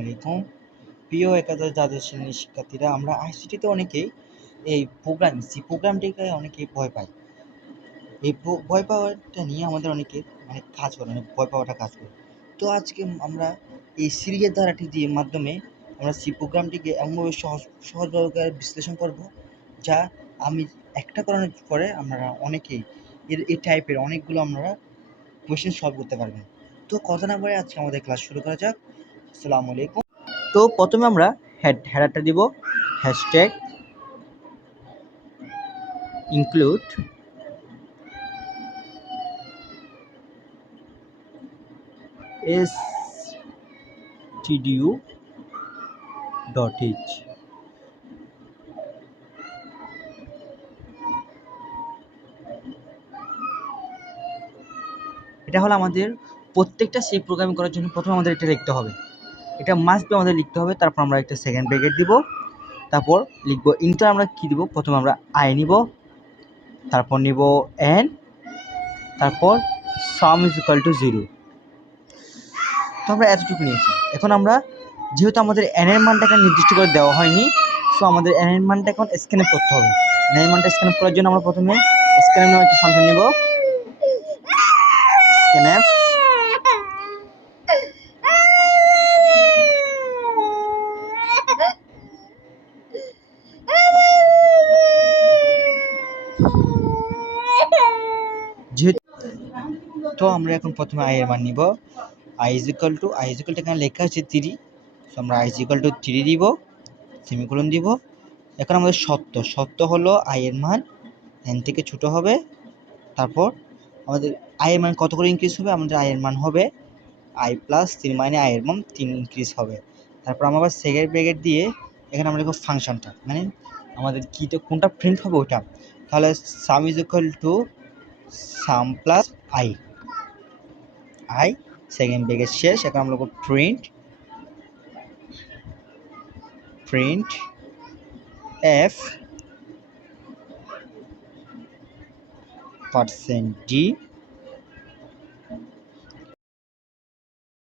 আলাইকুম। প্রিয় একাদশ দ্বাদশ শ্রেণীর শিক্ষার্থীরা, আমরা আইসিটিতে অনেকেই এই প্রোগ্রামটিকে অনেকেই ভয় পাই। এই ভয় পাওয়াটা নিয়ে আমাদের অনেকের কাজ করে, ভয় পাওয়াটা কাজ করে। তো আজকে আমরা এই সিরিজের ধারাটি দিয়ে মাধ্যমে আমরা সি প্রোগ্রামটিকে এমনভাবে সহজভাবে বিশ্লেষণ করব, যা আমি একটা করানোর পরে আমরা অনেকেই এই টাইপের অনেকগুলো আমরা কোয়েশ্চেন সলভ করতে পারবেন। তো কথা না বলে আজকে আমাদের ক্লাস শুরু করা যাক। আসসালামু আলাইকুম। তো প্রথমে আমরা হেডারটা দিব, হ্যাশট্যাগ ইনক্লুড stdu.h। এটা হলো আমাদের প্রত্যেকটা সি প্রোগ্রামিং করার জন্য প্রথমে আমাদের এটা লিখতে হবে, এটা মাস্ট বি আমাদের লিখতে হবে। তারপর আমরা একটা সেকেন্ড ব্র্যাকেট দিব, তারপর লিখব ইন্টার। আমরা কি দিব, প্রথমে আমরা আই নিব, তারপর নিব এন, তারপর সাম ইজ ইকুয়াল টু 0। তো আমরা এতটুকু নিয়েছি। এখন আমরা যেহেতু আমাদের এন এর মানটাকে নির্দিষ্ট করে দেওয়া হয়নি, সো আমাদের এন এর মানটা এখন স্ক্যান করতে হবে। এন এর মানটা স্ক্যান করার জন্য আমরা প্রথমে স্ক্যান নামে একটা ফাংশন নিব, স্ক্যানএফ। তো আমরা এখন প্রথমে আই এর মান নিব, আই ইজ ইকুয়াল টু এখানে লেখা আছে 3, সো আমরা আই ইজ ইকুয়াল টু 3 দিব, সেমিকোলন দিব। এখন আমাদের সত্য হলো আই এর মান এন থেকে ছোট হবে। তারপর আমাদের আই এর মান কত করে ইনক্রিজ হবে, আমাদের আই এর মান হবে আই প্লাস 3 মানে আই এর মান 3 ইনক্রিজ হবে। তারপর আমরা আবার সেকেন্ড ব্র্যাকেট দিয়ে এখানে আমরা লিখব ফাংশনটা, মানে আমাদের কিটা কোনটা প্রিন্ট হবে ওটা। তাহলে সাম is equal to some plus I second bracket শেষ। এখন আমরা লিখব প্রিন্ট এফ %d